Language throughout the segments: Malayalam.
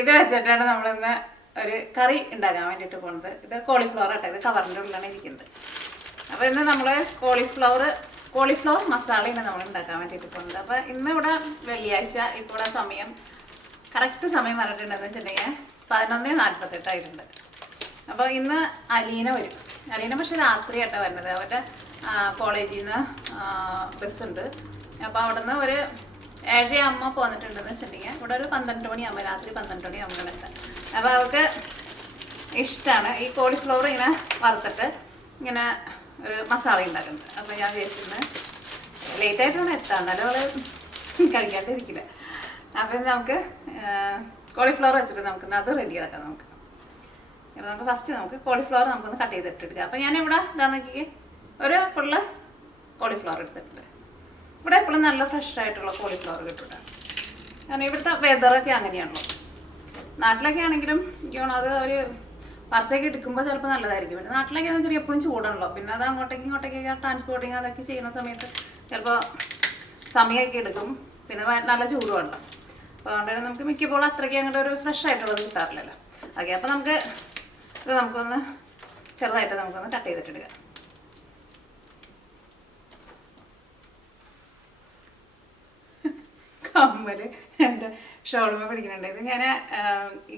ഇത് വെച്ചിട്ടാണ് നമ്മളിന്ന് ഒരു കറി ഉണ്ടാക്കാൻ വേണ്ടിയിട്ട് പോകുന്നത്. ഇത് കോളിഫ്ലവർ ആട്ടെ, ഇത് കവറിൻ്റെ ഉള്ളിലാണ് ഇരിക്കുന്നത്. അപ്പോൾ ഇന്ന് നമ്മൾ കോളിഫ്ലവർ മസാലയാണ് നമ്മൾ ഉണ്ടാക്കാൻ വേണ്ടിയിട്ട് പോകുന്നത്. അപ്പോൾ ഇന്ന് ഇവിടെ വെള്ളിയാഴ്ച, ഇപ്പോൾ ഇവിടെ സമയം കറക്റ്റ് സമയം പറഞ്ഞിട്ടുണ്ടെന്ന് വെച്ചിട്ടുണ്ടെങ്കിൽ 11:48 ആയിട്ടുണ്ട്. അപ്പോൾ ഇന്ന് അലീന വരും. അലീന പക്ഷെ രാത്രിയായിട്ടാണ് വരുന്നത്. അവരുടെ കോളേജിൽ നിന്ന് ബസ്സുണ്ട്. അപ്പോൾ അവിടെ നിന്ന് ഒരു 7:30 പോന്നിട്ടുണ്ടെന്ന് വെച്ചിട്ടുണ്ടെങ്കിൽ ഇവിടെ ഒരു 12 മണിയാകുമ്പോൾ, രാത്രി 12 മണിയാകുമ്പോൾ എത്താം. അപ്പോൾ അവർക്ക് ഇഷ്ടമാണ് ഈ കോളിഫ്ലവർ ഇങ്ങനെ വറുത്തിട്ട് ഇങ്ങനെ ഒരു മസാല ഉണ്ടാക്കുന്നത്. അപ്പോൾ ഞാൻ വിചാരിച്ചിരുന്നത് ലേറ്റായിട്ട് വേണം എത്താം, എന്നാലും അവൾ കഴിക്കാണ്ടിരിക്കില്ല. അപ്പം നമുക്ക് കോളിഫ്ലവർ വെച്ചിട്ട് നമുക്ക് അത് റെഡിയാക്കാം. അപ്പോൾ നമുക്ക് ഫസ്റ്റ് നമുക്ക് കോളിഫ്ലവർ നമുക്കൊന്ന് കട്ട് ചെയ്തിട്ടെടുക്കാം. അപ്പോൾ ഞാനിവിടെ ഇതാ നോക്കിക്ക് ഒരു ഫുള്ള് കോളിഫ്ലവർ എടുത്തിട്ടുണ്ട്. ഇവിടെ എപ്പോഴും നല്ല ഫ്രഷ് ആയിട്ടുള്ള കോളിഫ്ലവർ കിട്ടും. കാരണം ഇവിടുത്തെ വെതറൊക്കെ അങ്ങനെയാണല്ലോ. നാട്ടിലൊക്കെ ആണെങ്കിലും എനിക്കാണ് അത് അവർ പറിച്ചൊക്കെ എടുക്കുമ്പോൾ ചിലപ്പോൾ നല്ലതായിരിക്കും. പിന്നെ നാട്ടിലൊക്കെ എന്ന് വെച്ചാൽ എപ്പോഴും ചൂടാണല്ലോ. പിന്നെ അത് അങ്ങോട്ടേക്ക് ഇങ്ങോട്ടേക്കൊക്കെ ട്രാൻസ്പോർട്ടിങ് അതൊക്കെ ചെയ്യുന്ന സമയത്ത് ചിലപ്പോൾ സമയമൊക്കെ എടുക്കും. പിന്നെ നല്ല ചൂടുമല്ലോ. അപ്പോൾ അതുകൊണ്ട് നമുക്ക് മിക്കപ്പോഴും അത്രയ്ക്ക് അങ്ങോട്ട് ഒരു ഫ്രഷ് ആയിട്ടുള്ളത് കിട്ടാറില്ലല്ലോ. ഓക്കെ, അപ്പോൾ ഇത് നമുക്കൊന്ന് ചെറുതായിട്ട് നമുക്കൊന്ന് കട്ട് ചെയ്തിട്ടെടുക്കാം. കമ്മൽ എൻ്റെ ഷോൾമ പിടിക്കുന്നുണ്ട്. ഇത് ഞാൻ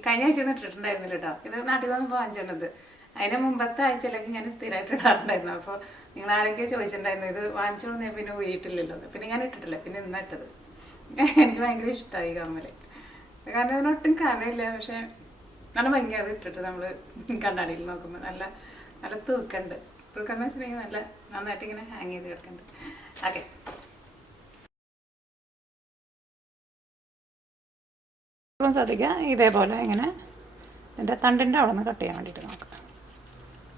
കഴിഞ്ഞ ആഴ്ച ഒന്നും ഇട്ടിട്ടുണ്ടായിരുന്നില്ല കേട്ടോ. ഇത് നാട്ടിൽ നിന്നപ്പോൾ വാങ്ങിച്ചിട്ടുള്ളത്. അതിൻ്റെ മുമ്പത്തെ ആഴ്ചയിലേക്ക് ഞാൻ സ്ഥിരമായിട്ട് ഇടാറുണ്ടായിരുന്നു. അപ്പോൾ നിങ്ങൾ ആരൊക്കെയോ ചോദിച്ചിട്ടുണ്ടായിരുന്നു ഇത് വാങ്ങിച്ചോളൂ, ഞാൻ പിന്നെ പോയിട്ടില്ലല്ലോ. പിന്നെ ഞാൻ ഇട്ടിട്ടില്ല, പിന്നെ ഇന്നാ ഇട്ടത്. എനിക്ക് ഭയങ്കര ഇഷ്ടമായി കമ്മൽ. കാരണം ഇതിനൊട്ടും കാര്യമില്ല, പക്ഷെ നല്ല ഭംഗിയാണ് ഇട്ടിട്ട് നമ്മൾ കണ്ണാടിയിൽ നോക്കുമ്പോൾ. നല്ല നല്ല തൂക്കമുണ്ട്. തൂക്കം എന്ന് വെച്ചിട്ടുണ്ടെങ്കിൽ നല്ല നന്നായിട്ട് ഇങ്ങനെ ഹാങ് ചെയ്ത് കിടക്കുന്നുണ്ട്. ഓക്കെ, ശ്രദ്ധിക്കുക, ഇതേപോലെ ഇങ്ങനെ ഇതിൻ്റെ തണ്ടിൻ്റെ അവിടെ നിന്ന് കട്ട് ചെയ്യാൻ വേണ്ടിയിട്ട് നോക്കുക.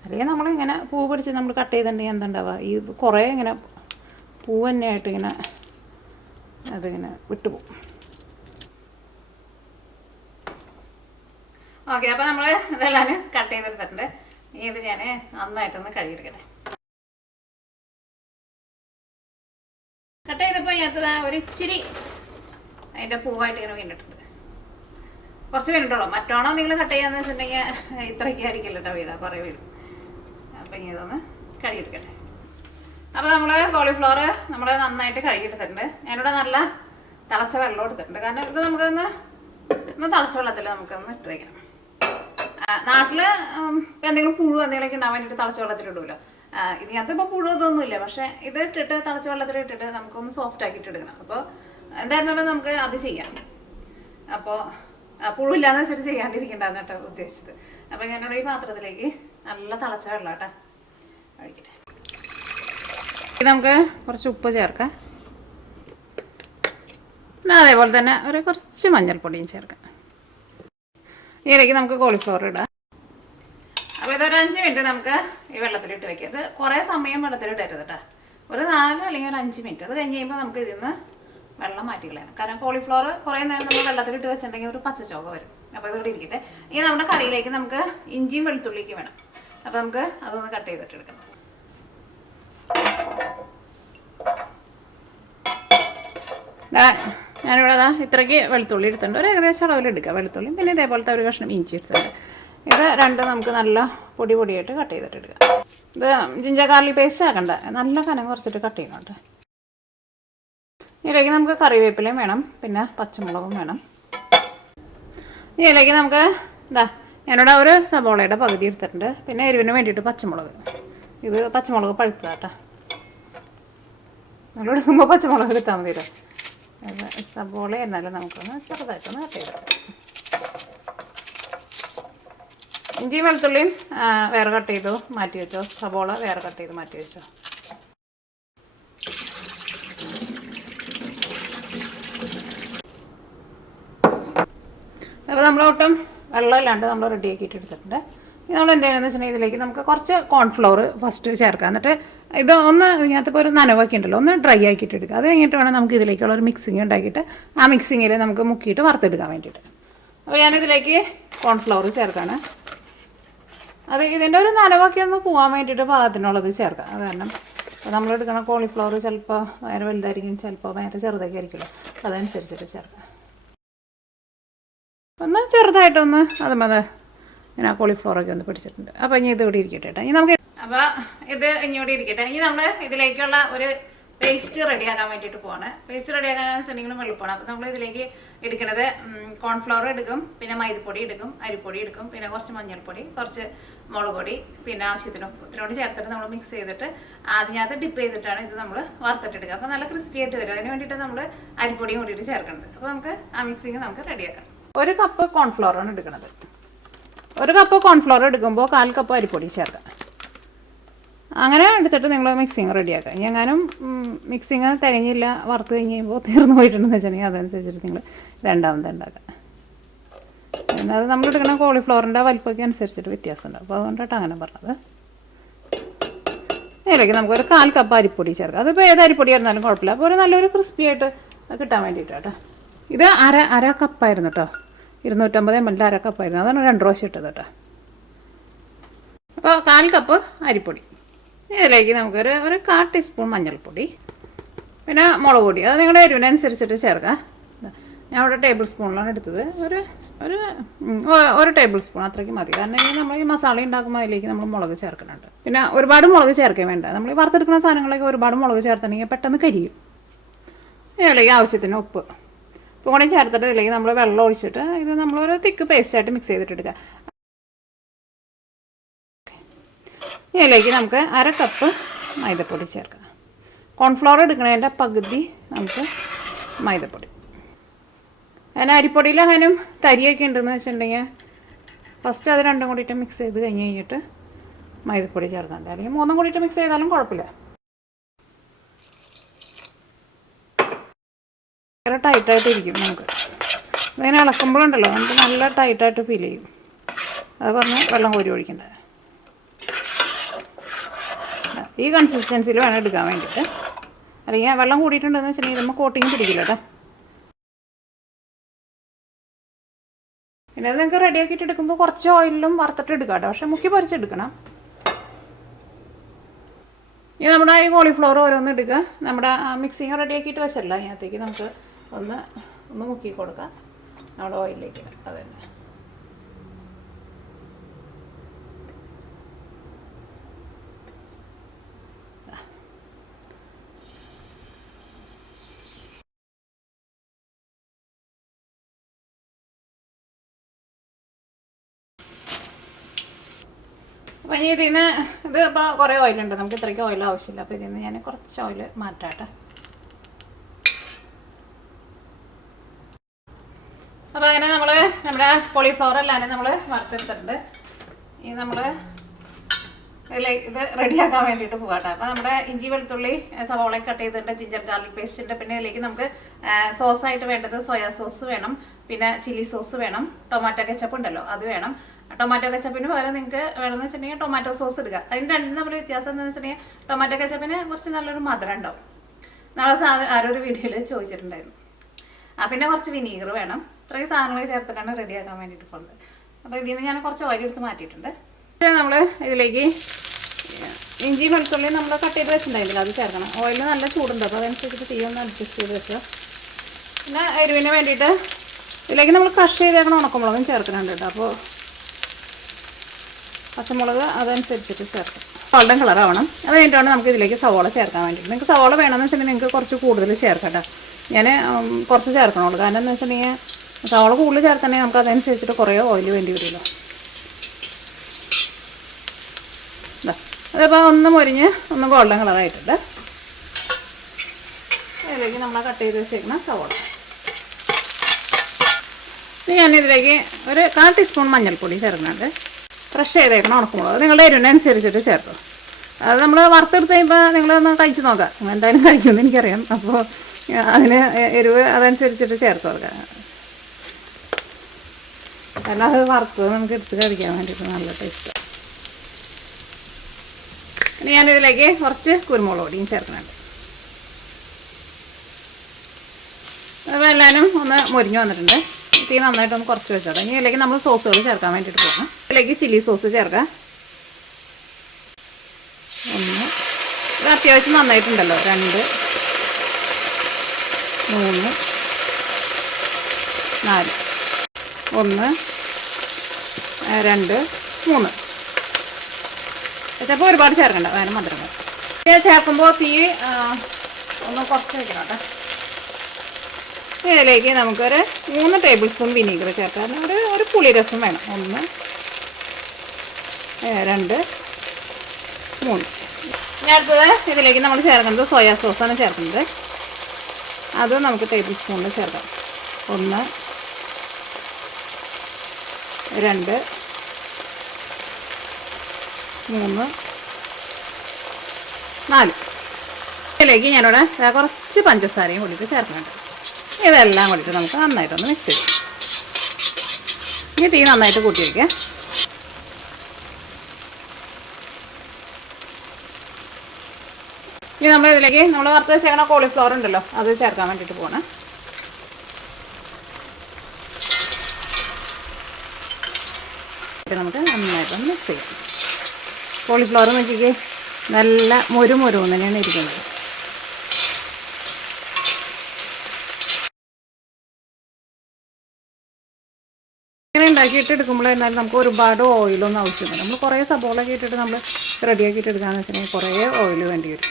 അല്ലെങ്കിൽ നമ്മളിങ്ങനെ പൂ പിടിച്ച് നമ്മൾ കട്ട് ചെയ്തിട്ടുണ്ടെങ്കിൽ എന്തുണ്ടാവുക, ഈ കുറേ ഇങ്ങനെ പൂ തന്നെയായിട്ട് ഇങ്ങനെ അതിങ്ങനെ വിട്ടുപോകും. ഓക്കെ, അപ്പോൾ നമ്മൾ ഇതെല്ലാം കട്ട് ചെയ്തെടുത്തിട്ടുണ്ട്. ഇത് ഞാൻ നന്നായിട്ടൊന്ന് കഴുകിയെടുക്കട്ടെ. കട്ട് ചെയ്തപ്പോൾ ഞാൻ ഒരു ഇച്ചിരി അതിൻ്റെ പൂവായിട്ട് ഇങ്ങനെ വീണിട്ടുണ്ട്. കുറച്ച് വീണിട്ടുള്ളൂ. മറ്റോണോ നിങ്ങൾ കട്ട് ചെയ്യാന്ന് വെച്ചിട്ടുണ്ടെങ്കിൽ ഇത്രയ്ക്ക് ആയിരിക്കില്ല കേട്ടോ, വീടാ കുറേ വീടും. അപ്പം ഇനി ഇതൊന്ന് കഴുകിയെടുക്കട്ടെ. അപ്പോൾ നമ്മൾ കോളിഫ്ലവർ നമ്മൾ നന്നായിട്ട് കഴുകിയെടുത്തിട്ടുണ്ട്. ഞാനിവിടെ നല്ല തിളച്ച വെള്ളം എടുത്തിട്ടുണ്ട്. കാരണം ഇത് നമുക്കൊന്ന് തിളച്ച വെള്ളത്തിൽ നമുക്കൊന്ന് ഇട്ട് വയ്ക്കണം. നാട്ടിൽ ഇപ്പം എന്തെങ്കിലും പുഴു എന്തെങ്കിലുമൊക്കെ ഉണ്ടാകാൻ വേണ്ടിയിട്ട് തിളച്ച വെള്ളത്തിൽ ഇടുമല്ലോ. ഇതിനകത്ത് ഇപ്പോൾ പുഴു ഇതൊന്നുമില്ല, പക്ഷേ ഇത് ഇട്ടിട്ട് തിളച്ച വെള്ളത്തിൽ ഇട്ടിട്ട് നമുക്കൊന്ന് സോഫ്റ്റ് ആക്കിയിട്ട് എടുക്കണം. അപ്പോൾ എന്തായിരുന്നാലും നമുക്ക് അത് ചെയ്യാം. അപ്പോൾ പുഴുവില്ലാന്ന് വെച്ചിട്ട് ചെയ്യാണ്ടിരിക്കണ്ടെന്ന് കേട്ടോ ഉദ്ദേശിച്ചത്. അപ്പോൾ ഞാനിവിടെ ഈ പാത്രത്തിലേക്ക് നല്ല തിളച്ച വെള്ളം കേട്ടോ ഒഴിക്കട്ടെ. ഇത് നമുക്ക് കുറച്ച് ഉപ്പ് ചേർക്കാം. പിന്നെ അതേപോലെ തന്നെ ഒരു കുറച്ച് മഞ്ഞൾപ്പൊടിയും ചേർക്കാം. ഇതിലേക്ക് നമുക്ക് കോളിഫ്ലവർ ഇടാം. അപ്പോൾ ഇതൊരു 5 മിനിറ്റ് നമുക്ക് ഈ വെള്ളത്തിലിട്ട് വെക്കാം. ഇത് കുറേ സമയം വെള്ളത്തിലിടരുത് കേട്ടോ. ഒരു 4 അല്ലെങ്കിൽ ഒരു 5 മിനിറ്റ്. അത് കഴിഞ്ഞ് കഴിയുമ്പോൾ നമുക്ക് ഇതിൽ നിന്ന് വെള്ളം മാറ്റി കളയണം. കാരണം കോളിഫ്ലവർ കുറേ നേരം നമ്മൾ വെള്ളത്തിലിട്ട് വെച്ചിട്ടുണ്ടെങ്കിൽ ഒരു പച്ചച്ചോക വരും. അപ്പോൾ ഇതിവിടെ ഇരിക്കട്ടെ. ഇനി നമ്മുടെ കറിയിലേക്ക് നമുക്ക് ഇഞ്ചിയും വെളുത്തുള്ളിക്ക് വേണം. അപ്പോൾ നമുക്ക് അതൊന്ന് കട്ട് ചെയ്തിട്ട് എടുക്കാം. ഞാനിവിടെ ഇത്രയ്ക്ക് വെളുത്തുള്ളി എടുത്തിട്ടുണ്ട്. ഒരു ഏകദേശം അളവിലെടുക്കുക വെളുത്തുള്ളി. പിന്നെ ഇതേപോലത്തെ ഒരു കഷ്ണം ഇഞ്ചി എടുത്തിട്ടുണ്ട്. ഇത് രണ്ടും നമുക്ക് നല്ല പൊടിയായിട്ട് കട്ട് ചെയ്തിട്ട് എടുക്കുക. ഇത് ജിഞ്ചർ ഗാർലിക് പേസ്റ്റ് ആക്കണ്ട, നല്ല കനം കുറച്ചിട്ട് കട്ട് ചെയ്യണോട്ടെ. ഇതിലേക്ക് നമുക്ക് കറിവേപ്പിലയും വേണം, പിന്നെ പച്ചമുളകും വേണം. ഇതിലേക്ക് നമുക്ക് ഞാനിവിടെ ഒരു സബോളയുടെ പകുതി എടുത്തിട്ടുണ്ട്. പിന്നെ എരിവിന് വേണ്ടിയിട്ട് പച്ചമുളക്. ഇത് പച്ചമുളക് പഴുത്തതാട്ടോ. നമ്മൾ എടുക്കുമ്പോൾ പച്ചമുളക് എടുത്താൽ മതിയല്ലോ. സബോള എന്നാലും നമുക്കൊന്ന് ചെറുതായിട്ടൊന്ന് കട്ട് ചെയ്തെടുക്കാം. ഇഞ്ചിയും വെളുത്തുള്ളിയും വേറെ കട്ട് ചെയ്തു മാറ്റി വെച്ചോ. സബോള വേറെ കട്ട് ചെയ്ത് മാറ്റി വെച്ചോ. അപ്പോൾ നമ്മൾ ഒട്ടും വെള്ളമില്ലാണ്ട് നമ്മൾ റെഡിയാക്കിയിട്ട് എടുത്തിട്ടുണ്ട്. ഇനി നമ്മൾ എന്ത് ചെയ്യണമെന്ന് വെച്ചിട്ടുണ്ടെങ്കിൽ ഇതിലേക്ക് നമുക്ക് കുറച്ച് കോൺഫ്ലവർ ഫസ്റ്റ് ചേർക്കാം. എന്നിട്ട് ഇത് ഒന്ന് ഇതിനകത്തിപ്പോൾ ഒരു നനവാക്കി ഉണ്ടല്ലോ, ഒന്ന് ഡ്രൈ ആക്കിയിട്ട് എടുക്കുക. അത് കഴിഞ്ഞിട്ട് വേണം നമുക്ക് ഇതിലേക്കുള്ള ഒരു മിക്സിങ് ഉണ്ടാക്കിയിട്ട് ആ മിക്സിങ്ങിൽ നമുക്ക് മുക്കിയിട്ട് വറുത്തെടുക്കാൻ വേണ്ടിയിട്ട്. അപ്പോൾ ഞാനിതിലേക്ക് കോൺഫ്ലവർ ചേർക്കാണ്. അത് ഇതിൻ്റെ ഒരു നനവാക്കി ഒന്ന് പോകാൻ വേണ്ടിയിട്ട് പാകത്തിനുള്ളത് ചേർക്കാം. അത് കാരണം നമ്മളെടുക്കുന്ന കോളിഫ്ലവർ ചിലപ്പോൾ വേറെ വലുതായിരിക്കും, ചിലപ്പോൾ വേറെ ചെറുതൊക്കെ ആയിരിക്കുമല്ലോ. അതനുസരിച്ചിട്ട് ചേർക്കാം. ഒന്ന് ചെറുതായിട്ടൊന്ന് അതുമത് ഞാൻ ആ കോളിഫ്ലവറൊക്കെ ഒന്ന് പിടിച്ചിട്ടുണ്ട്. അപ്പോൾ ഇനി ഇത് ഇവിടെ ഇരിക്കട്ടെ കേട്ടോ. ഇനി നമുക്ക് ഇത് ഇനി ഇവിടെ ഇരിക്കട്ടെ. ഇനി നമ്മൾ ഇതിലേക്കുള്ള ഒരു പേസ്റ്റ് റെഡിയാക്കാൻ വേണ്ടിയിട്ട് പോവാണ്. പേസ്റ്റ് റെഡിയാക്കാനെന്ന് വെച്ചിട്ടുണ്ടെങ്കിലും എളുപ്പമാണ്. അപ്പോൾ നമ്മൾ ഇതിലേക്ക് എടുക്കുന്നത് കോൺഫ്ലവർ എടുക്കും, പിന്നെ മൈദപ്പൊടി എടുക്കും, അരിപ്പൊടി എടുക്കും, പിന്നെ കുറച്ച് മഞ്ഞൾപ്പൊടി, കുറച്ച് മുളക് പൊടി, പിന്നെ ആവശ്യത്തിന് ഉപ്പ് ഇത്തിരി ചേർത്തിട്ട് നമ്മൾ മിക്സ് ചെയ്തിട്ട് അതിനകത്ത് ഡിപ്പ് ചെയ്തിട്ടാണ് ഇത് നമ്മൾ വറുത്തിട്ടെടുക്കുക. അപ്പോൾ നല്ല ക്രിസ്പി ആയിട്ട് വരും. അതിന് വേണ്ടിയിട്ട് നമ്മൾ അരിപ്പൊടിയും കൂടിയിട്ട് ചേർക്കുന്നത്. അപ്പോൾ നമുക്ക് ആ മിക്സിങ് നമുക്ക് റെഡിയാക്കാം. 1 കപ്പ് കോൺഫ്ലവറാണ് എടുക്കുന്നത്. 1 കപ്പ് കോൺഫ്ലവർ എടുക്കുമ്പോൾ 1/4 കപ്പ് അരിപ്പൊടി ചേർക്കാം. അങ്ങനെ എടുത്തിട്ട് നിങ്ങൾ മിക്സിങ് റെഡിയാക്കുക. ഇനി എങ്ങാനും മിക്സിങ് തികഞ്ഞില്ല, വറുത്ത് കഴിഞ്ഞ് കഴിയുമ്പോൾ തീർന്നു പോയിട്ടുണ്ടെന്ന് വെച്ചിട്ടുണ്ടെങ്കിൽ അതനുസരിച്ചിട്ട് നിങ്ങൾ രണ്ടാമത് ഉണ്ടാക്കുക. പിന്നെ അത് നമ്മൾ എടുക്കുന്ന കോളിഫ്ലവറിൻ്റെ വലിപ്പമൊക്കെ അനുസരിച്ചിട്ട് വ്യത്യാസമുണ്ട്. അപ്പോൾ അതുകൊണ്ടിട്ട് അങ്ങനെ പറഞ്ഞത്. ഇതിലേക്ക് നമുക്കൊരു 1/4 കപ്പ് അരിപ്പൊടി ചേർക്കാം. അതിപ്പോൾ ഏത് അരിപ്പൊടി ആയിരുന്നാലും കുഴപ്പമില്ല. അപ്പോൾ ഒരു നല്ലൊരു ക്രിസ്പി ആയിട്ട് കിട്ടാൻ വേണ്ടിയിട്ടാട്ടോ. ഇത് അര കപ്പായിരുന്നു കേട്ടോ. 250 ml അര കപ്പായിരുന്നു. അതാണ് 2 പ്രാവശ്യം ഇട്ടത് കേട്ടോ. അപ്പോൾ 1/4 കപ്പ് അരിപ്പൊടി. ഇതിലേക്ക് നമുക്കൊരു 1/4 ടീസ്പൂൺ മഞ്ഞൾപ്പൊടി, പിന്നെ മുളക് പൊടി. അത് നിങ്ങളുടെ എരിവിനനുസരിച്ചിട്ട് ചേർക്കാം. ഞാൻ ഇവിടെ ടേബിൾ സ്പൂണിലാണ് എടുത്തത്. ഒരു ടേബിൾ സ്പൂൺ അത്രയ്ക്ക് മതി. കാരണം നമ്മൾ ഈ മസാല ഉണ്ടാക്കുമ്പോൾ അതിലേക്ക് നമ്മൾ മുളക് ചേർക്കുന്നുണ്ട്. പിന്നെ ഒരുപാട് മുളക് ചേർക്കാൻ വേണ്ട. നമ്മൾ ഈ വറുത്തെടുക്കുന്ന സാധനങ്ങളൊക്കെ ഒരുപാട് മുളക് ചേർത്തിട്ടുണ്ടെങ്കിൽ പെട്ടെന്ന് കരിയും. ഇതിലേക്ക് ആവശ്യത്തിന് ഉപ്പ് കൂടി ചേർത്തിട്ട് ഇതിലേക്ക് നമ്മൾ വെള്ളം ഒഴിച്ചിട്ട് ഇത് നമ്മളൊരു തിക്ക് പേസ്റ്റായിട്ട് മിക്സ് ചെയ്തിട്ടെടുക്കുക. ഇതിലേക്ക് നമുക്ക് 1/2 കപ്പ് മൈദപ്പൊടി ചേർക്കാം. കോൺഫ്ലവർ എടുക്കുന്നതിൻ്റെ പകുതി നമുക്ക് മൈദപ്പൊടി. അതിന് അരിപ്പൊടിയിൽ അങ്ങനെ തരിയൊക്കെ ഉണ്ടെന്ന് വെച്ചിട്ടുണ്ടെങ്കിൽ ഫസ്റ്റ് അത് രണ്ടും കൂടിയിട്ട് മിക്സ് ചെയ്ത് കഴിഞ്ഞിട്ട് മൈദപ്പൊടി ചേർക്കാം. അല്ലെങ്കിൽ 3 കൂടിയിട്ട് മിക്സ് ചെയ്താലും കുഴപ്പമില്ല. വളരെ ടൈറ്റായിട്ട് ഇരിക്കും. നമുക്ക് അതിനെ ഇളക്കുമ്പോഴുണ്ടല്ലോ നമുക്ക് നല്ല ടൈറ്റായിട്ട് ഫീൽ ചെയ്യും. അത് പറഞ്ഞ് വെള്ളം കോരി ഒഴിക്കണ്ട. ഈ കൺസിസ്റ്റൻസിയിൽ വേണം എടുക്കാൻ വേണ്ടിയിട്ട്. അല്ലെങ്കിൽ വെള്ളം കൂടിയിട്ടുണ്ടെന്ന് വെച്ചിട്ടുണ്ടെങ്കിൽ നമ്മൾ കോട്ടിങ് പിടിക്കില്ല കേട്ടോ. പിന്നെ അത് നിങ്ങൾക്ക് റെഡിയാക്കിയിട്ട് എടുക്കുമ്പോൾ കുറച്ച് ഓയിലും വറുത്തിട്ട് എടുക്കാം കേട്ടോ. പക്ഷെ മുക്കി പൊരിച്ചെടുക്കണം. ഇനി നമ്മുടെ ഈ കോളിഫ്ലവർ ഓരോന്ന് എടുക്കുക. നമ്മുടെ മിക്സിങ് റെഡിയാക്കിയിട്ട് വെച്ചല്ല അതിനകത്തേക്ക് നമുക്ക് ഒന്ന് മുക്കി കൊടുക്കാം. നമ്മുടെ ഓയിലിലേക്ക് അത് തന്നെ. അപ്പോൾ ഇനി ഇതിൽ നിന്ന് ഇത് ഇപ്പോൾ കുറേ ഓയിലുണ്ട്. നമുക്ക് ഇത്രയ്ക്ക് ഓയിൽ ആവശ്യമില്ല. അപ്പോൾ ഇതിൽ നിന്ന് ഞാൻ കുറച്ച് ഓയിൽ മാറ്റാട്ടെ. അപ്പോൾ അങ്ങനെ നമ്മുടെ കോളിഫ്ലവർ എല്ലാവരും നമ്മൾ വറുത്തെടുത്തിട്ടുണ്ട്. ഇനി നമ്മൾ ഇത് റെഡിയാക്കാൻ വേണ്ടിയിട്ട് പോകാട്ടെ. അപ്പോൾ നമ്മുടെ ഇഞ്ചി വെളുത്തുള്ളി സവോള കട്ട് ചെയ്തിട്ടുണ്ട്, ജിഞ്ചർ ഗാർലിക് പേസ്റ്റ് ഉണ്ട്. പിന്നെ ഇതിലേക്ക് നമുക്ക് സോസായിട്ട് വേണ്ടത് സോയാ സോസ് വേണം, പിന്നെ ചില്ലി സോസ് വേണം, ടൊമാറ്റോ കെച്ചപ്പ് ഉണ്ടല്ലോ അത് വേണം. ടൊമാറ്റോ കെച്ചപ്പിന് പകരം നിങ്ങൾക്ക് വേണമെന്ന് വെച്ചിട്ടുണ്ടെങ്കിൽ ടൊമാറ്റോ സോസ് എടുക്കുക. അതിന് രണ്ടും നമ്മൾ വ്യത്യാസം എന്താണെന്ന് വെച്ചിട്ടുണ്ടെങ്കിൽ ടൊമാറ്റോ കെച്ചപ്പിന് കുറച്ച് നല്ലൊരു മധുരം ഉണ്ടാവും. നമ്മളെ ആരൊരു വീഡിയോയിൽ ചോദിച്ചിട്ടുണ്ടായിരുന്നു. പിന്നെ കുറച്ച് വിനീഗർ വേണം. ഇത്രയും സാധനങ്ങൾ ചേർത്തിട്ടാണ് റെഡിയാക്കാൻ വേണ്ടിയിട്ട് പോകുന്നത്. അപ്പോൾ ഇതിൽ നിന്ന് ഞാൻ കുറച്ച് ഓയിൽ എടുത്ത് മാറ്റിയിട്ടുണ്ട്. നമ്മൾ ഇതിലേക്ക് ഇഞ്ചി വെളുത്തുള്ളി നമ്മൾ കട്ട് ചെയ്ത് വെച്ചിട്ടുണ്ടായില്ല, അത് ചേർക്കണം. ഓയിൽ നല്ല ചൂടുണ്ട്. അപ്പോൾ അതനുസരിച്ചിട്ട് തീ ഒന്ന് അഡ്ജസ്റ്റ് ചെയ്ത് വെച്ചോ. പിന്നെ എരിവിന് വേണ്ടിയിട്ട് ഇതിലേക്ക് നമ്മൾ ക്രഷ് ചെയ്തേക്കണം ഉണക്കമുളകും ചേർക്കുന്നുണ്ട് കേട്ടോ. അപ്പോൾ പച്ചമുളക് അതനുസരിച്ചിട്ട് ചേർക്കും. ഗോൾഡൻ കളറാവണം. അത് കഴിഞ്ഞിട്ടാണ് നമുക്ക് ഇതിലേക്ക് സവോള ചേർക്കാൻ വേണ്ടിയിട്ട്. നിങ്ങൾക്ക് സവോള വേണമെന്ന് വെച്ചിട്ടുണ്ടെങ്കിൽ നിങ്ങൾക്ക് കുറച്ച് കൂടുതൽ ചേർക്കാം കേട്ടോ. ഞാൻ കുറച്ച് ചേർക്കണുള്ളൂ. കാരണം എന്ന് വെച്ചിട്ടുണ്ടെങ്കിൽ സവോള കൂടുതൽ ചേർക്കണമെങ്കിൽ നമുക്ക് അതനുസരിച്ചിട്ട് കുറേ ഓയിൽ വേണ്ടി വരുമല്ലോ. അതിപ്പോൾ ഒന്ന് മൊരിഞ്ഞ് ഒന്ന് ഗോൾഡൻ കളറായിട്ടുണ്ട്. ഇതിലേക്ക് നമ്മൾ കട്ട് ചെയ്ത് വെച്ചേക്കുന്ന സവോള. ഇനി ഞാനിതിലേക്ക് ഒരു 1/4 ടീസ്പൂൺ മഞ്ഞൾപ്പൊടി ചേർക്കുന്നുണ്ട്. ഫ്രഷ് ചെയ്തേക്കണം ഉണക്കമുളക്. അത് നിങ്ങളുടെ എരിവിനനുസരിച്ചിട്ട് ചേർത്തോ. അത് നമ്മൾ വറുത്തെടുത്ത് കഴിയുമ്പോൾ നിങ്ങളൊന്ന് കഴിച്ച് നോക്കാം. നിങ്ങൾ എന്തായാലും കഴിക്കുമെന്ന് എനിക്കറിയാം. അപ്പോൾ അതിന് എരിവ് അതനുസരിച്ചിട്ട് ചേർത്ത് കൊടുക്കാം. കാരണം അത് വറുത്തത് നമുക്ക് എടുത്ത് കഴിക്കാൻ വേണ്ടിയിട്ട് നല്ല ടേസ്റ്റാണ്. ഇനി ഞാനിതിലേക്ക് കുറച്ച് കുരുമുളക് പൊടിയും ചേർക്കുന്നുണ്ട്. അപ്പോൾ എല്ലാവരും ഒന്ന് മൊരിഞ്ഞ് വന്നിട്ടുണ്ട്. തീ നന്നായിട്ടൊന്ന് കുറച്ച് വെച്ചോട്ടെ. ഇനി ഇതിലേക്ക് നമ്മൾ സോസുകൾ ചേർക്കാൻ വേണ്ടിയിട്ട് പോകണം. ഇതിലേക്ക് ചില്ലി സോസ് ചേർക്കാം. ഇത് അത്യാവശ്യം നന്നായിട്ടുണ്ടല്ലോ. 2, 3, 4 1 2 3. ചിലപ്പോൾ ഒരുപാട് ചേർക്കണ്ട, വേണം മധുരം ചേർക്കുമ്പോൾ തീ ഒന്ന് കുറച്ച് വയ്ക്കണം കേട്ടോ. ഇതിലേക്ക് നമുക്കൊരു 3 ടേബിൾ സ്പൂൺ വിനീഗർ ചേർക്കാം. ഒരു പുളിരസം വേണം. 1 2 3. ഇനി അടുത്തത് ഇതിലേക്ക് നമ്മൾ ചേർക്കുന്നത് സോയാ സോസാണ് ചേർക്കുന്നത്. അത് നമുക്ക് ടേബിൾ സ്പൂണിൽ ചേർക്കാം. 1 2 3 4. ഇതിലേക്ക് ഞാനിവിടെ കുറച്ച് പഞ്ചസാരയും കൂടിയിട്ട് ചേർക്കുന്നുണ്ട്. ഇതെല്ലാം കൂടിയിട്ട് നമുക്ക് നന്നായിട്ടൊന്ന് മിക്സ് ചെയ്യാം. ഇനി തീ നന്നായിട്ട് കൂട്ടി വയ്ക്കുക. ഇനി നമ്മൾ ഇതിലേക്ക് നമ്മൾ വറുത്ത് വെച്ചേക്കണ കോളിഫ്ലവർ ഉണ്ടല്ലോ, അത് ചേർക്കാൻ വേണ്ടിയിട്ട് പോകണം. നമുക്ക് നന്നായിട്ടൊന്ന് മിക്സ് ചെയ്യാം. കോളിഫ്ലവർ നോക്കിക്കേ, നല്ല മൊരു തന്നെയാണ് ഇരിക്കുന്നത്. ഇങ്ങനെ ഉണ്ടാക്കിയിട്ട് എടുക്കുമ്പോഴെന്നാലും നമുക്ക് ഒരുപാട് ഓയിലൊന്നും ആവശ്യമില്ല. നമ്മൾ കുറേ സബോളൊക്കെ ഇട്ടിട്ട് നമ്മൾ റെഡിയാക്കിയിട്ട് എടുക്കാമെന്ന് വെച്ചിട്ടുണ്ടെങ്കിൽ കുറേ ഓയിൽ വേണ്ടി വരും.